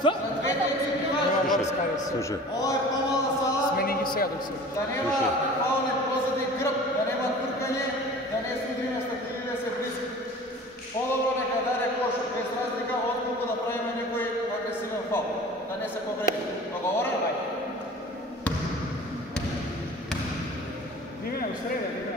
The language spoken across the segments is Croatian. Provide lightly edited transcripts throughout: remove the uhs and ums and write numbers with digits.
Šta? Slušaj. Smeni se ja dok se. Da nema faule pozadi grb, da nema trkanje, da ne sudri na stativi da se bliski. Polovno neka dare koš bez razlika, otkupo da pravimo nekoj agresivan faul, da ne se povredi. Dogovore? Divina, u srede, divina.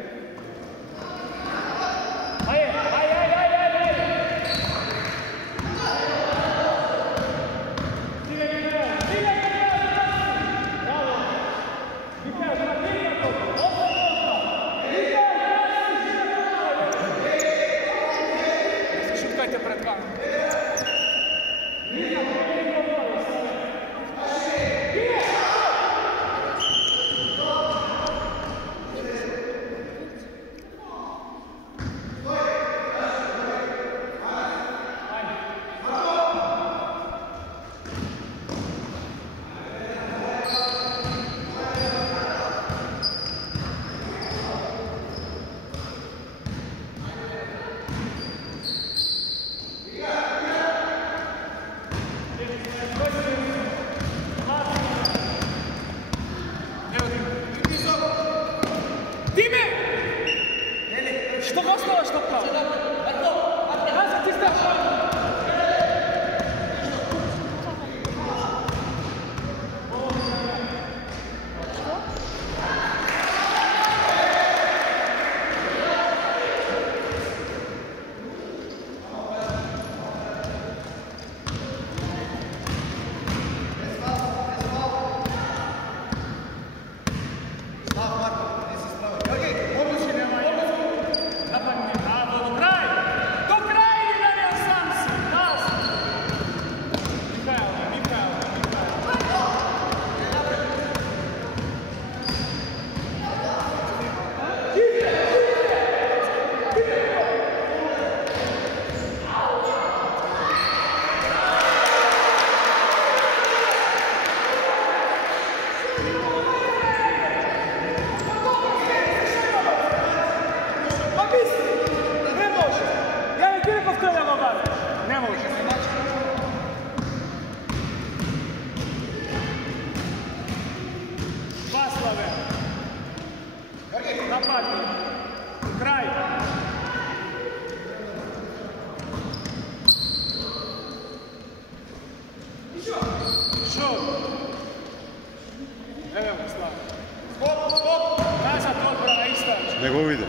Nego vide.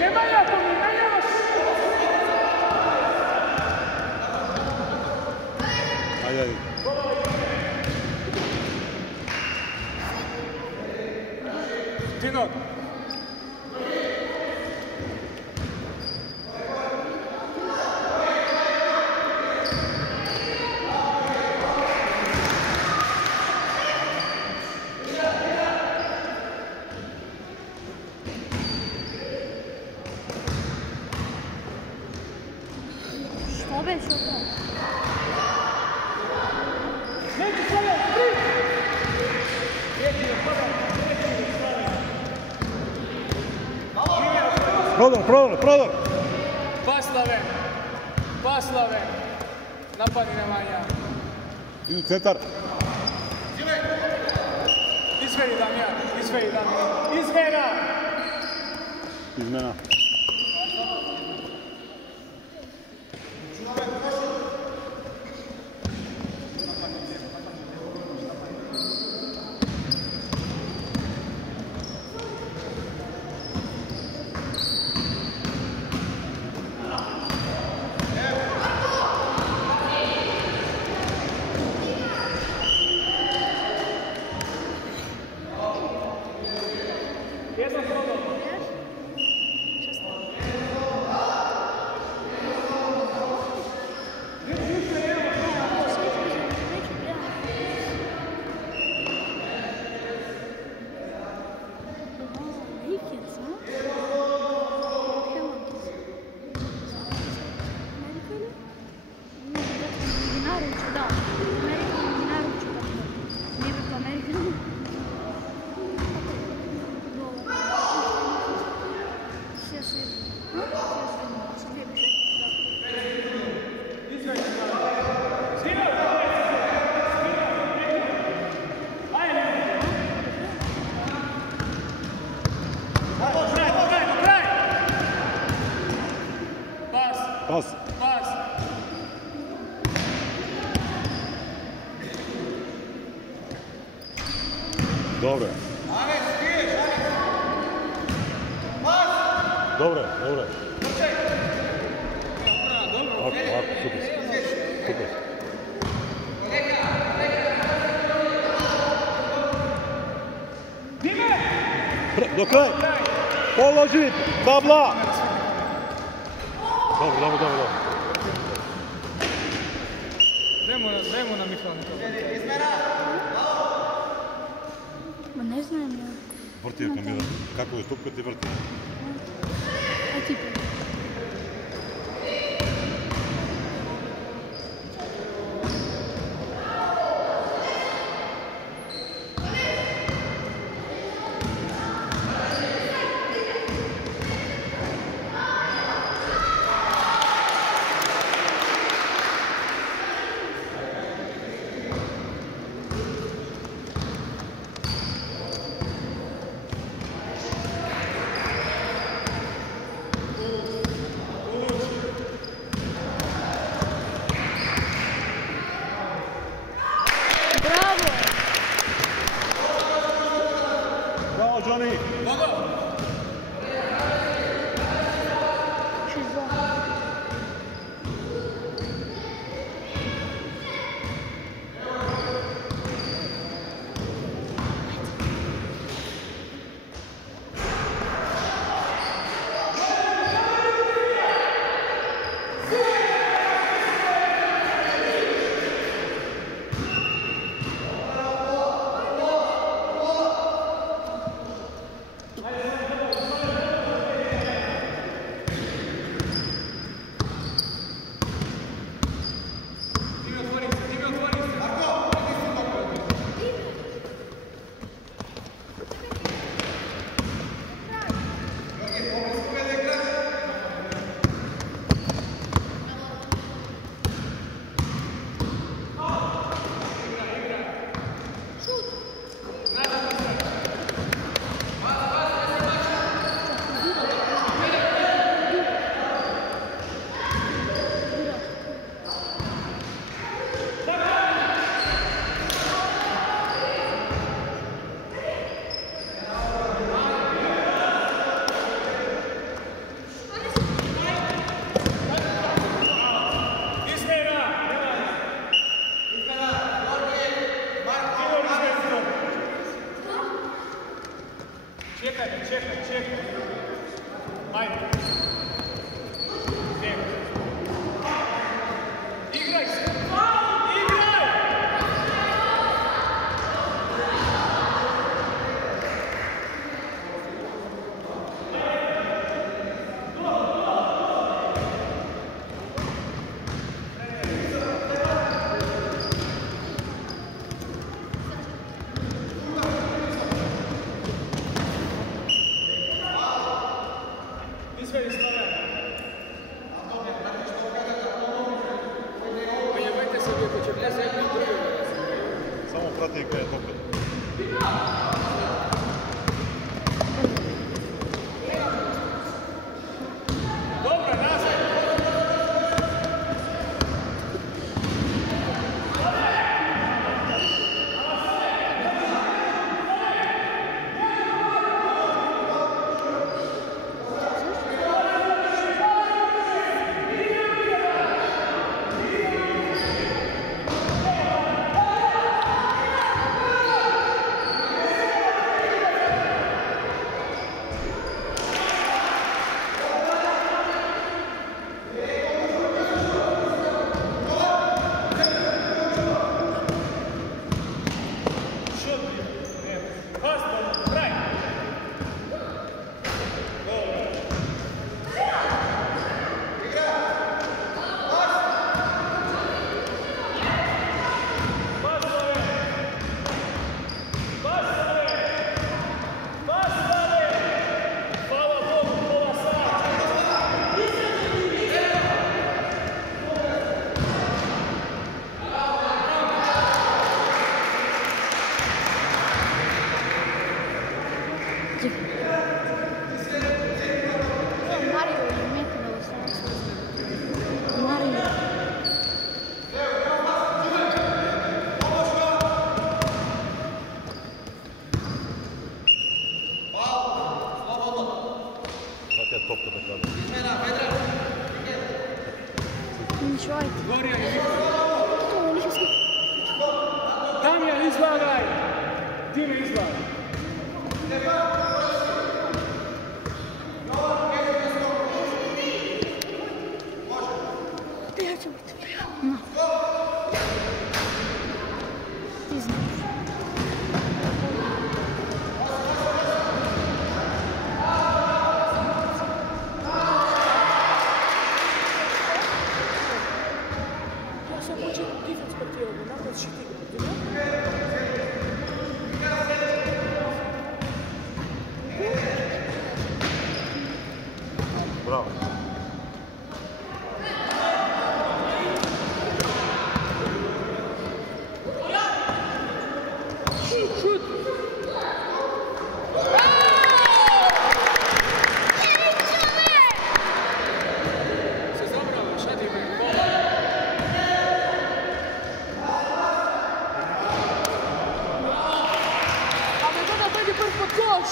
Nema ja to mi, ne nemaš! Ajde. Tino! Prodor! Paslave! Napadi Nemanja. Idu centar. Izveri Damjan! Izmena! Izmena. Dobro. Ane, skiješ, Ane. Pas! Dobro, dobro. Trčaj! Ovako, super. Super. Do kraja. Položi, tabla. Dobro. Dajmo na Mihajla. Izmena! Ma ne znam ja. Vrti je Kamila. Kako je topka ti vrti? A ti pa. Bravo, Johnny. Čekaj. Ajde. Igraj se. Igraj! Samo prati koja je topka. izlagaj! Dime izlagaj! Ja ću biti. No. Ti znaš. Ja sam počeo defense partijevo, nakon si ti igrati, Bravo. Se zabrala, šta ti je kola? a me gleda da ide prvi pod koš.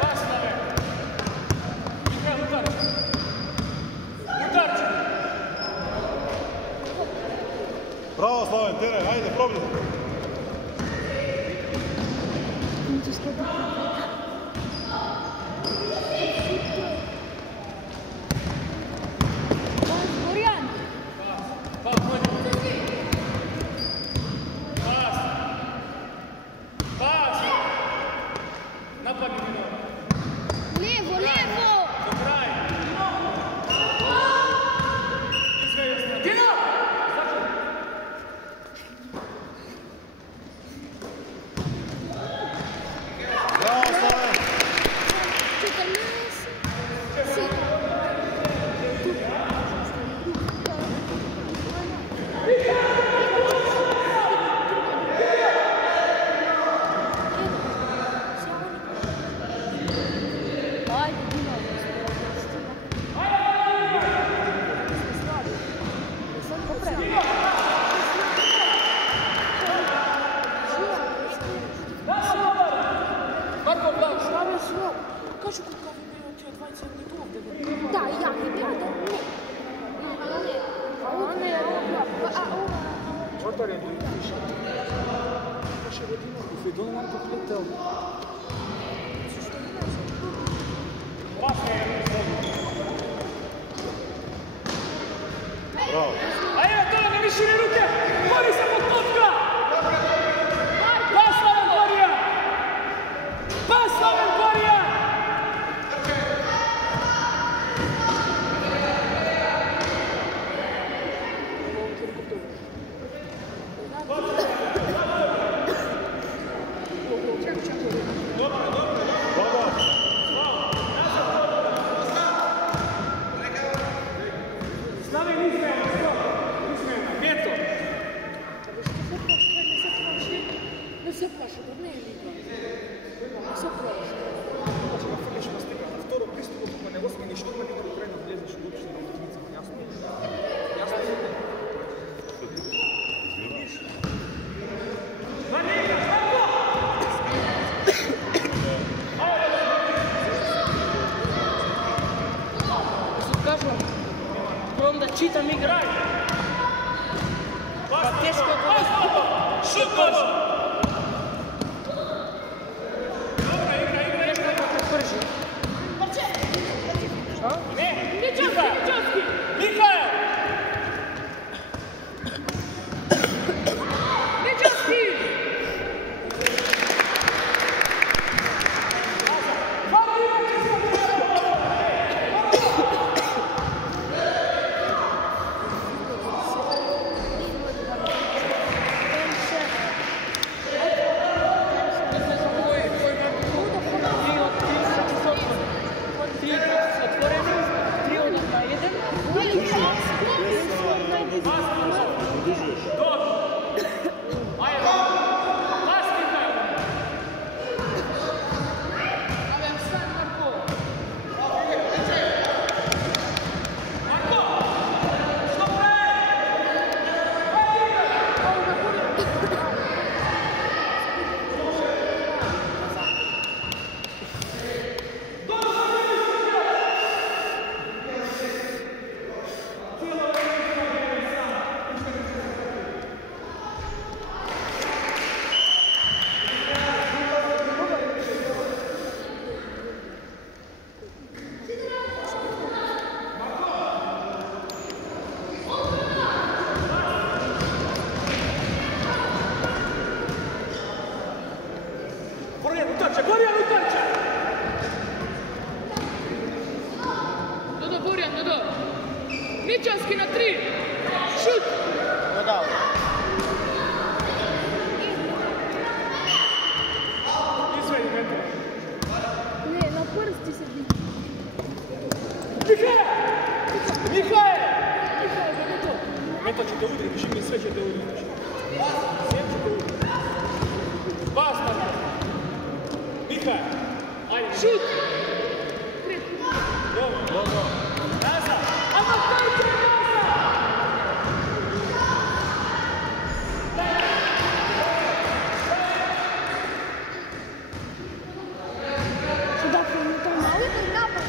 Pas na me! Mihajl, udari! Udari! Bravo Slaven, teraj, ajde, probaj. Neću sklepati. Borjan! Pas, prođi! Pas! Pas! Napadni mi nogu! Levo, levo! Do kraja! Izvedi! Dino! Bravo Slaven. 14. Ajde, Dino. Marko, Vlaš! Pravi svoj. Kažu kod pravi bio ti od 20 minuta ovdje. Da, ja bi bila da ne. A ona je ova. Čotar je bio više. Kaše godina, u Fidonu nam to hletel. Pas je Bravo. Ajde, dole, ne mi širi ruke! Bori se pod totka! Pas, Slaven Borija! Pas, Slaven Borija! Dobro. Slaven Izmela, Izmela, Meto! Ne se plaši, da ne je liga. Ne se plaši. Znači, na finišu nastiga, na vtoro pristupu, kako ne osmijeniš, odmah nikad u kraju vlezeš u uopšte na utakmicu, jasno? Jasno je? Ma neka, kako? Kažem, prom da čitam igra. Pa teško je da Šut dobro! Dobra, igra, teško je da prži. Ne, Ničanski! Mihajl! Ničanski! Dimičanski na 3. Šut! Dodao. Izvedi metra. Ne, na prsti se bi. Mihajl! Mihajl! Mihajl, da je to. Meta će te udriti, čim je sve će te udriti. Svijem će te udriti. Bas, Marko. Mihajl! Ajde. Šut! Dobro. Nazad! Ajmo, stajte, nazad! Dakle, mi to malo ili napad?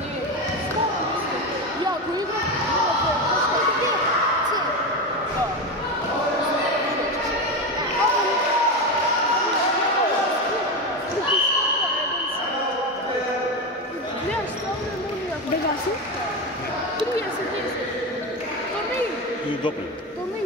Nije. Ja, ako igram, pa što je bio? Gledaš, stavno je Munija. Da gasim? 30, 10. To mi. I dopri. To mi.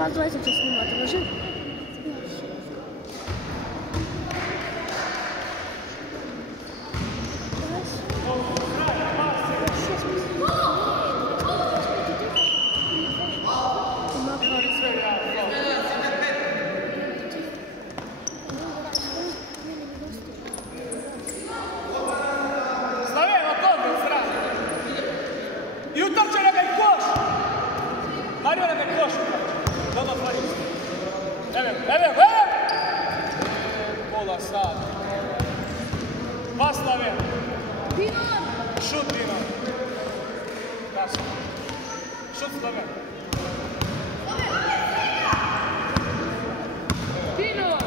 vas 20 će snimati, može? Dino!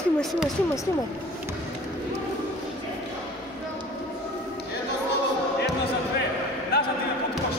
Snimaj. Jedno za dve. Nazad ide pod koš.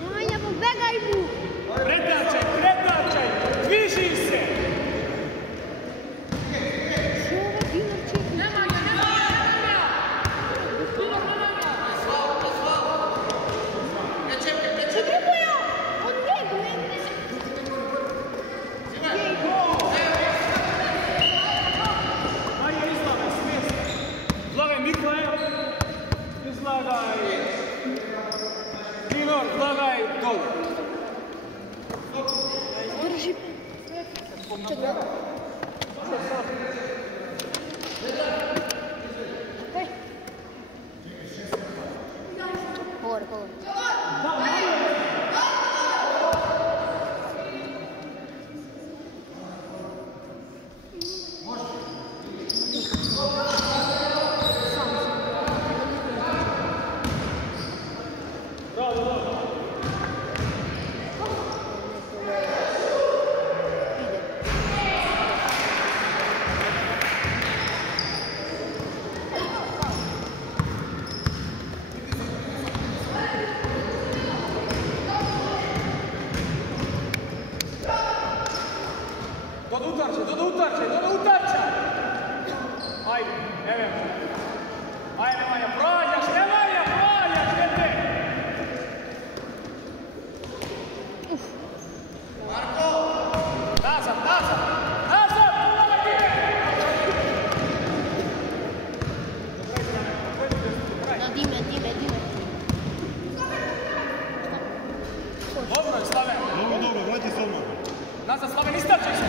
Nemanja, pobegaj mu! Pretačaj, dviži se! Gledaj dole. Drži. Čekaj. Govori. Basta Slaven, istrači se!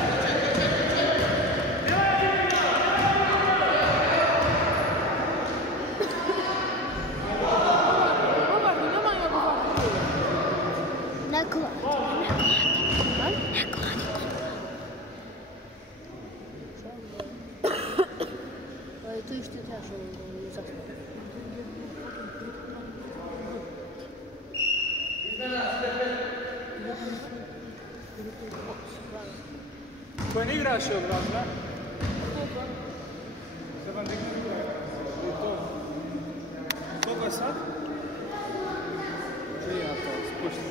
Tu ište trebaš ovo zastaviti. Koje ne igraš je odraz, da? Zaban digni igra. I to. Koliko je sad? Čuj ja to, spušti.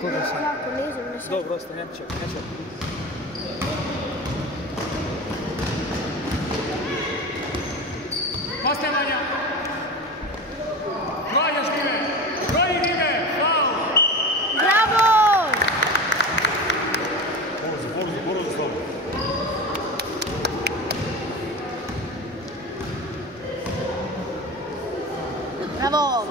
Koliko je sad? Kako, ne znam, ne sad. Dobro, ostaje, neće. Ostaje Vanja! Gledaš Rime! Goji Rime! Faul! Bravo! Borzo, slabo. Bravo!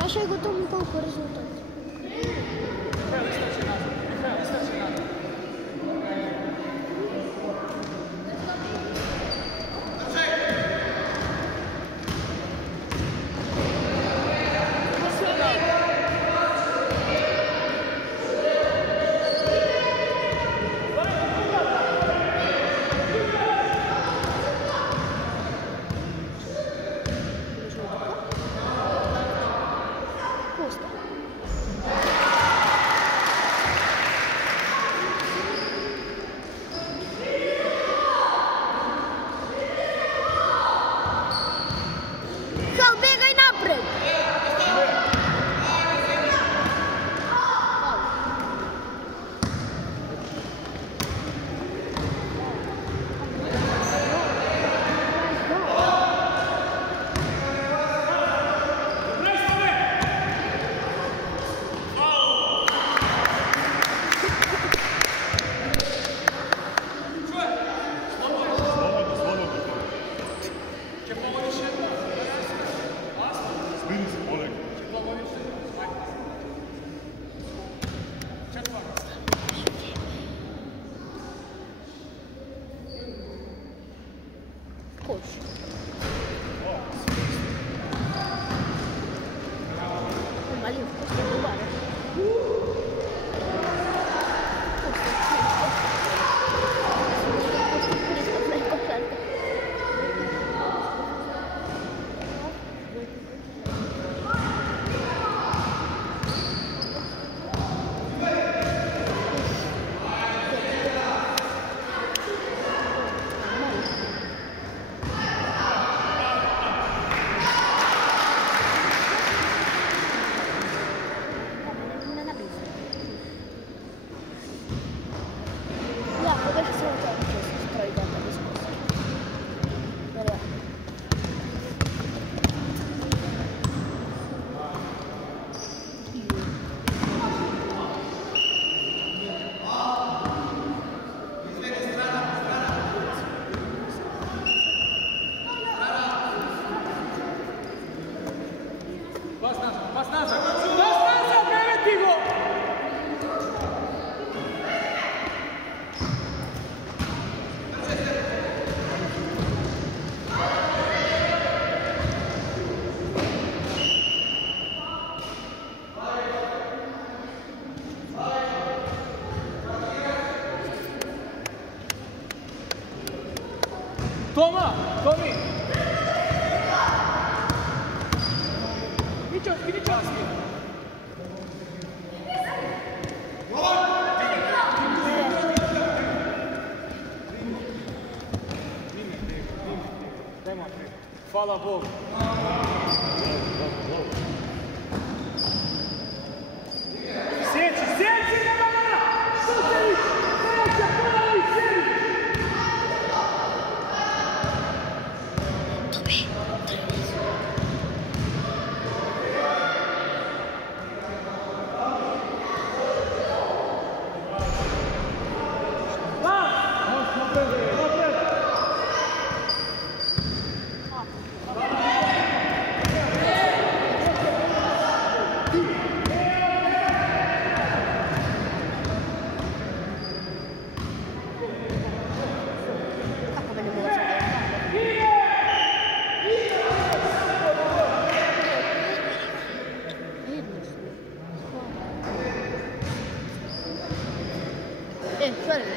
Baš je gotovo mi toliko rezultat. Mihael, istrači nazad. Pas nazad, preveti go! Tomi! Ničovski! Hvala Bogu. Sjeći, nema! Šutevi! Sjeća, ponovi, sjedi!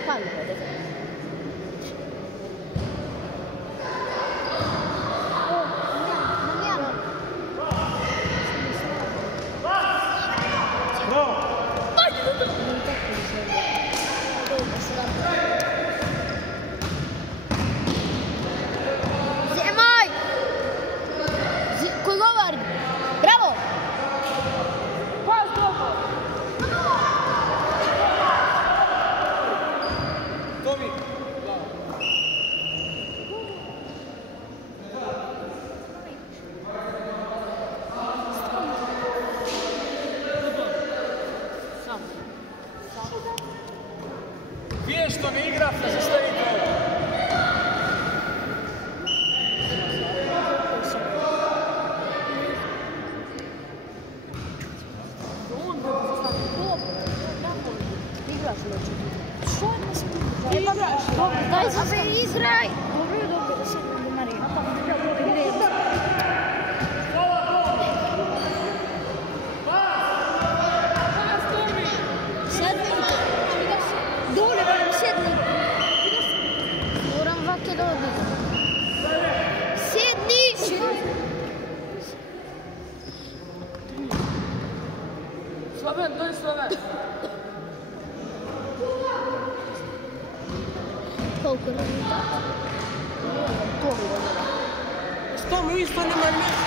Pali, Zemaj! Koji govori? Bravo! Pas dobro! Tomi! Vješto ne igrate, zastavite ovo. Daj se igraj! Dobro, da se ne Marina. Sedmi. Dole, moram sedmi. Moram vake da odigram. Sedni! Slaven, doj Slaven. Koliko rezultata? To bi dobila. Što mu isto nema ništa?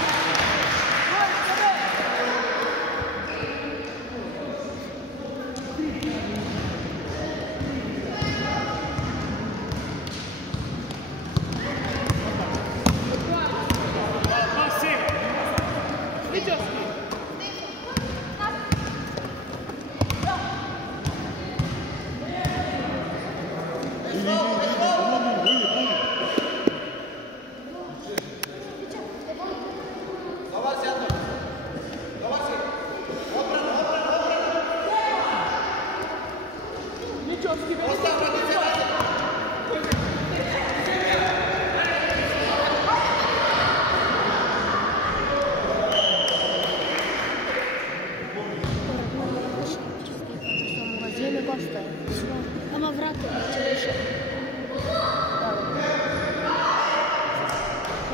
Ama vrate, će više.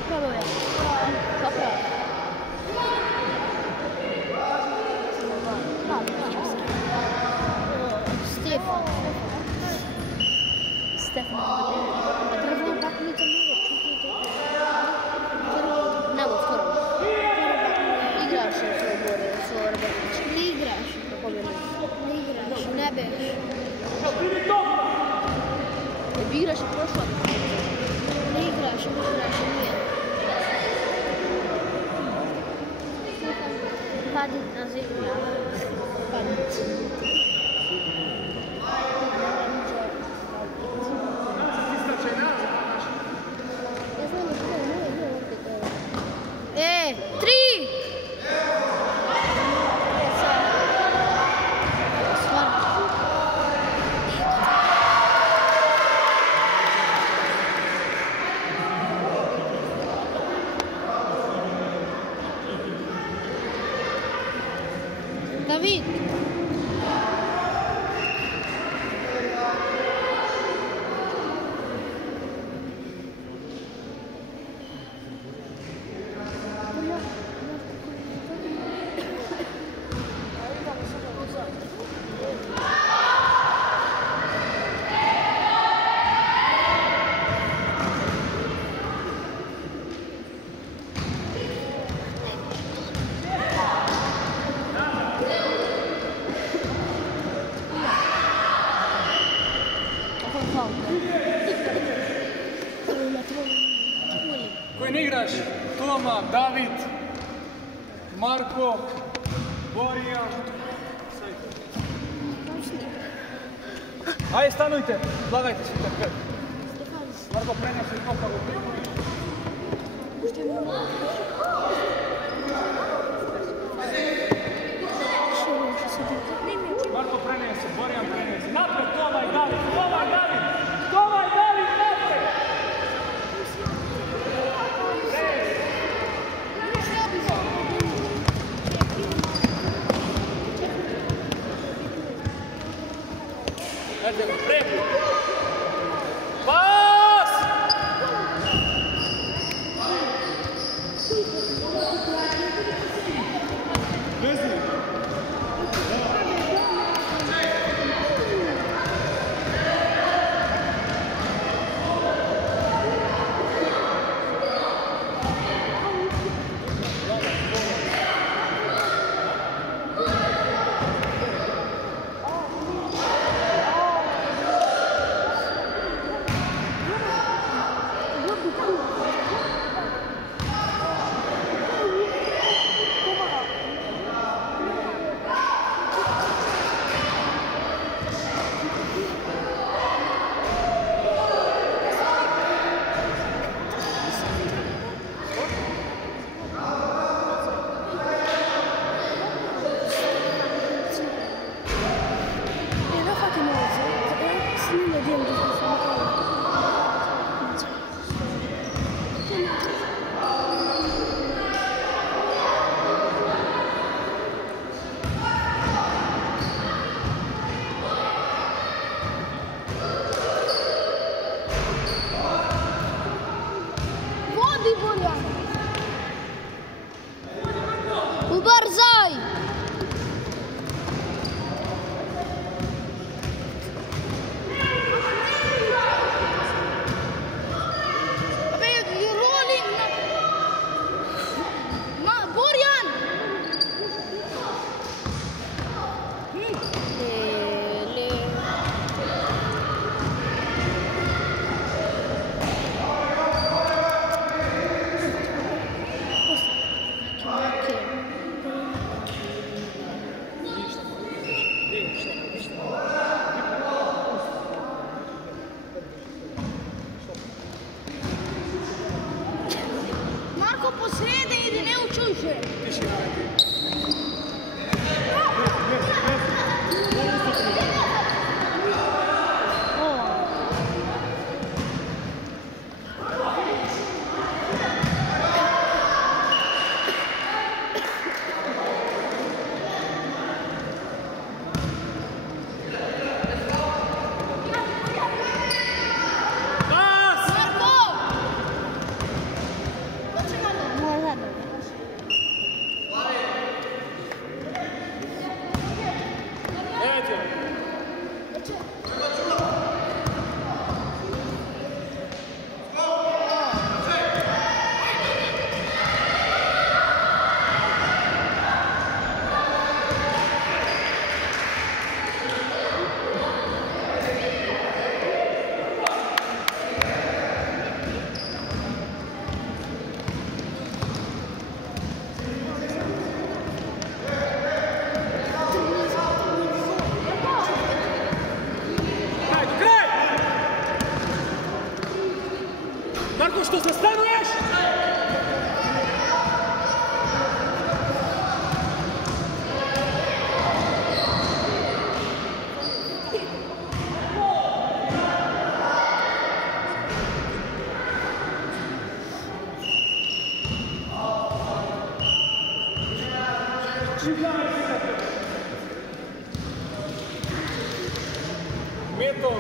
Kako je? Kako je? Stefan. Prvo utakmica nego čutite. Nego skoro. Igraš je svoj gore, svoj Rebetić. Ne igraš. Kako bi ne igraš, ne beš. Ne igraš je prošla. Ne igraš, nije. Padi na zemlju, ja. Padi. David! Koji ne igraš? Toma, David, Marko, Borijan. Ajde, stanujte, slagajte se tako. Marko, prenesi kopa u primu. Marko, prenesi, Borijan, prenesi. Napred, Toma i David, Toma i David! Toma i David, napred! Adjela, prebu. Pas! Vezi! Ubrzaj! You're rolling. Borjan! Marko posrede ide, ne učuše. Marko, što zastanuješ? Meto.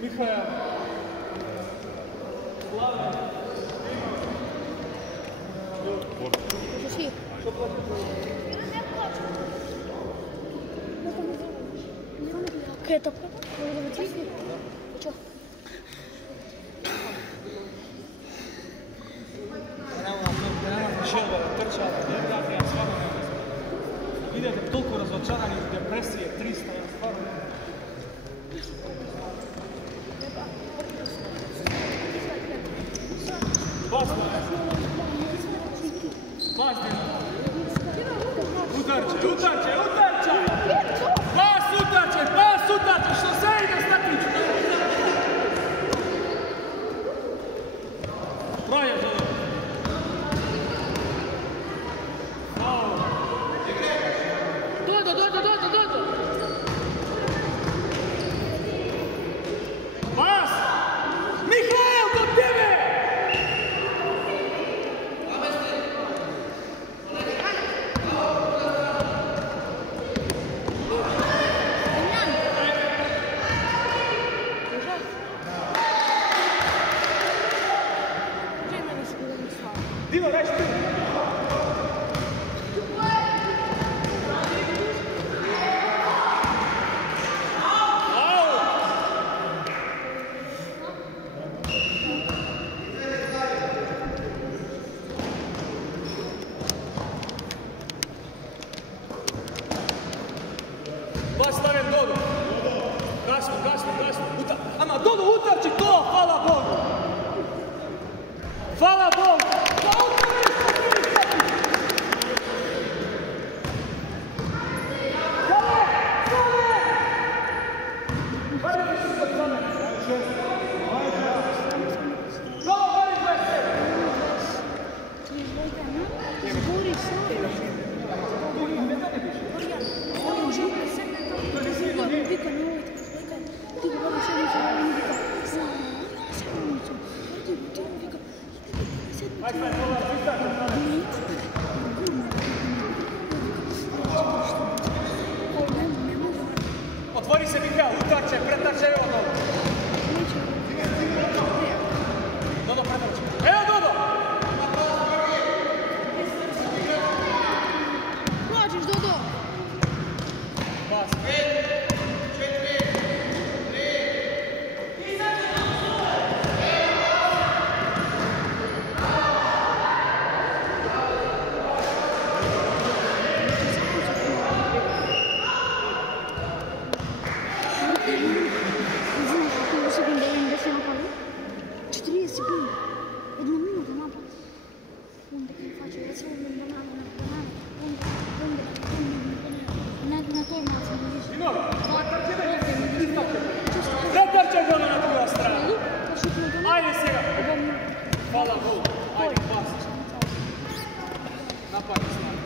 Mihaja. Slaven. Kaj je to? Čo? Želba da trča, ne dati, ja stvarno ne znam. Idete toliko razočarani iz depresije, 300, ja stvarno ne znam. Utarčaj! Pas utarčaj, što se ide statić? Praja žele. Dođo! Pas! Mihael, do tebe! daješ tu. Stavim Dodo. Kasno. Ama Dodo utrči to, hvala Bogu. Hvala Bogu. Otvori se Mikael, utrče, pretače, evo Dodo. Dodo pretače. Evo Dodo! Plaćeš, Dodo! Pas. Pretrče Dodo na druga strana. Ajde Sega. Hvala Bogu. Ajde, pas. Napadi snad.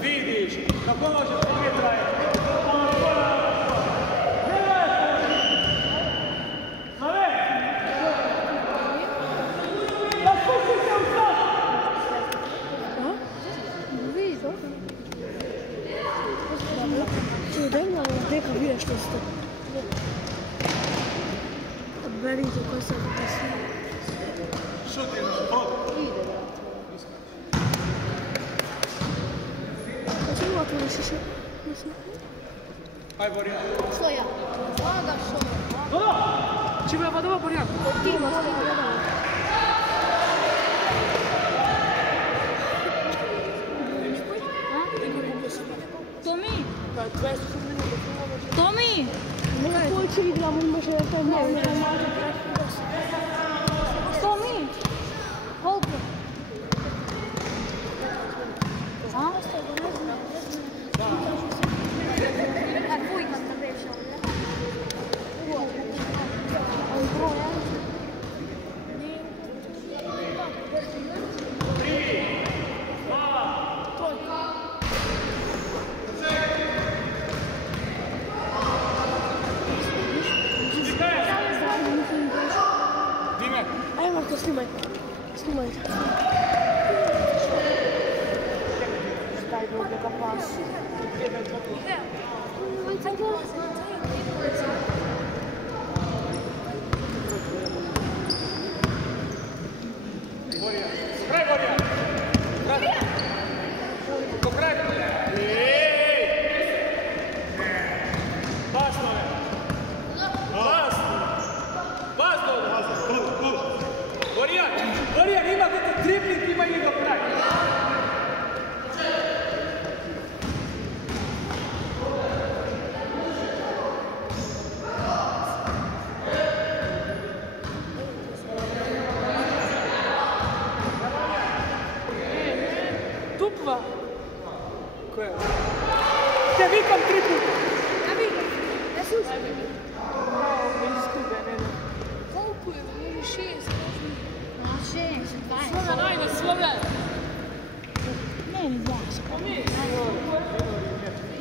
Vidiš, kako može povjetra je. Slave! Da spusti se u stan! Vidiš, to? Čudevno, neka vira što ste. Berite koji se odnosno. Što ti je na brod? Ide, brate. Почему отворишь еще? Aj, Borjan. Что я? Ага, что? Dodo! Čime je vadova, Borjan? Ти ма сте гледали. Томи! Томи! Какво че играм, имаше да те много. Томи! Колко? А? Ай, Марко, снимай. Снимай. Дай Бог, да пас. Kraj, Borjan! Do kraja! Pas, Nove! Pas! Pas, Dodo! Borjan, imate te triplik, ima i do kraja! Тупва! Koja? Te vikam triplik! Ja vidim. Ja slušam. Колко е? Може 6? A, 6, 20. Славен, ajde, Славен! Ne, 20. Томи!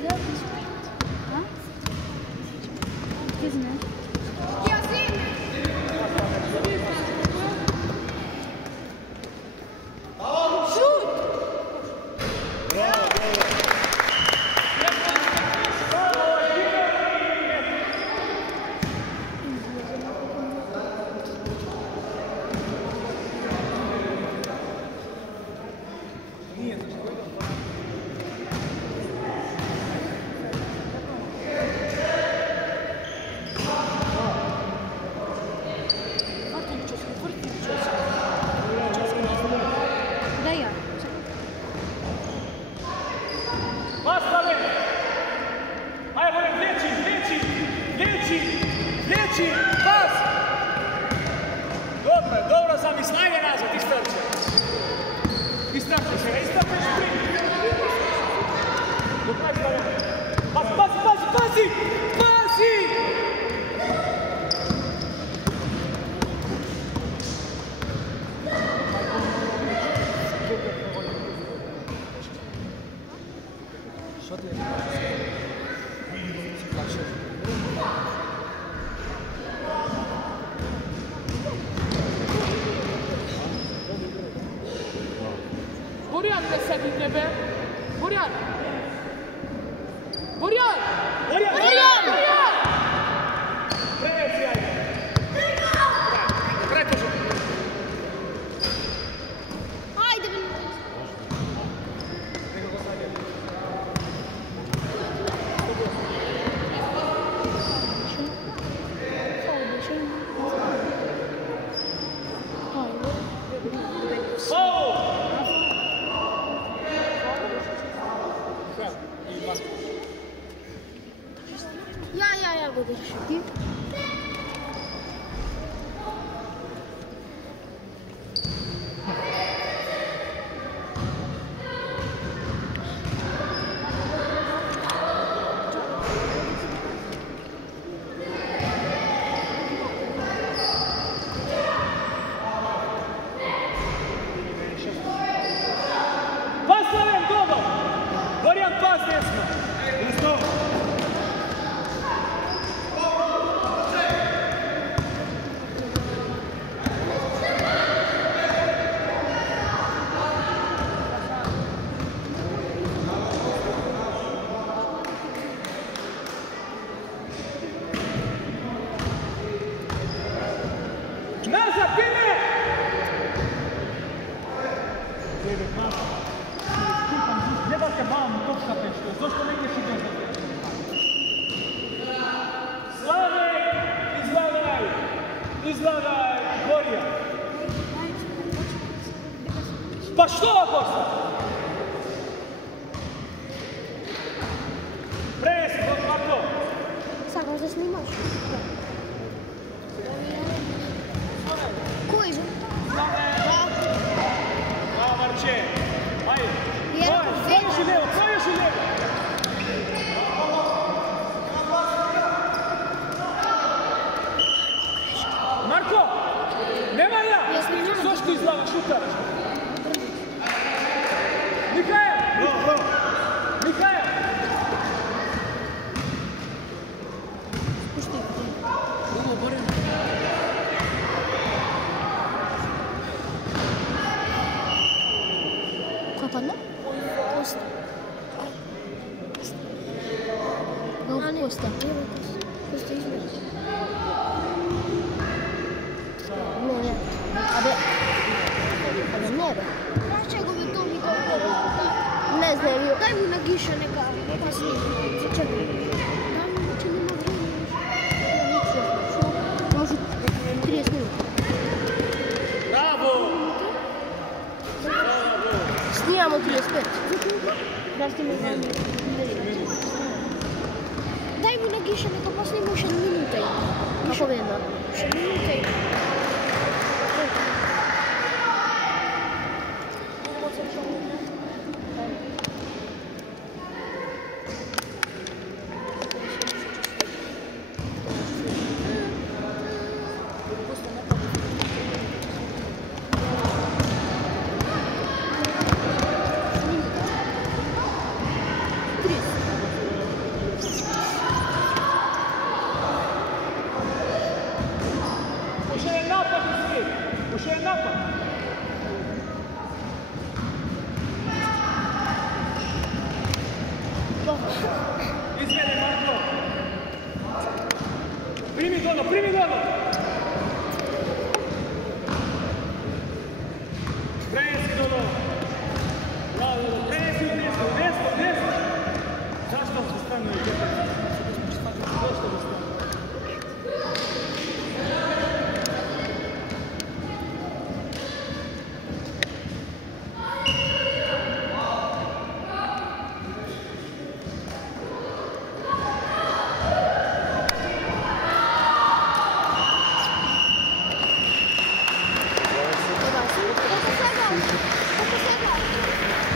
Da ti spet. A? Ti znaš? Ja znam. Da ja. Postave! Ajde, moram, liječi, pas! Dobro, zamislavlje nazad, istrače. Istrače se, ne istračeš prije. Do kraja stavljamo. Pazi! Borjan ne sedi tebe. Borjan! Preci, ajde. Pretožu. Ajde, Ja budu šuti. Postavim dobar! Borjan, pas desno! Nazad, Dine! Jebate mamu, točka pečka, zašto ne ideš i bez Slave, izgledaj, Borja. Pa što Bosta? Presi, Marko. Sad možda snimaš? Koji je? Bravo, Marče. Ajde. Još i lijevo. Marko, nema ja. Zašto izgleda šutaraš? Mikael! Ko padne? Kosta. Kosta. Kosta izgleda. Ne. Ali ne be. Znaš čega bi to mi kao ne znam. Daj mu na giša neka pasnije. Čekaj. Daj mu znači nema vremena. Može 30 minuta. Bravo! Snijamo 35. Daš ti mi vremena. Daj mu na giša neka pasnije mu 6 minuta. Kako vremena? 6 minuta.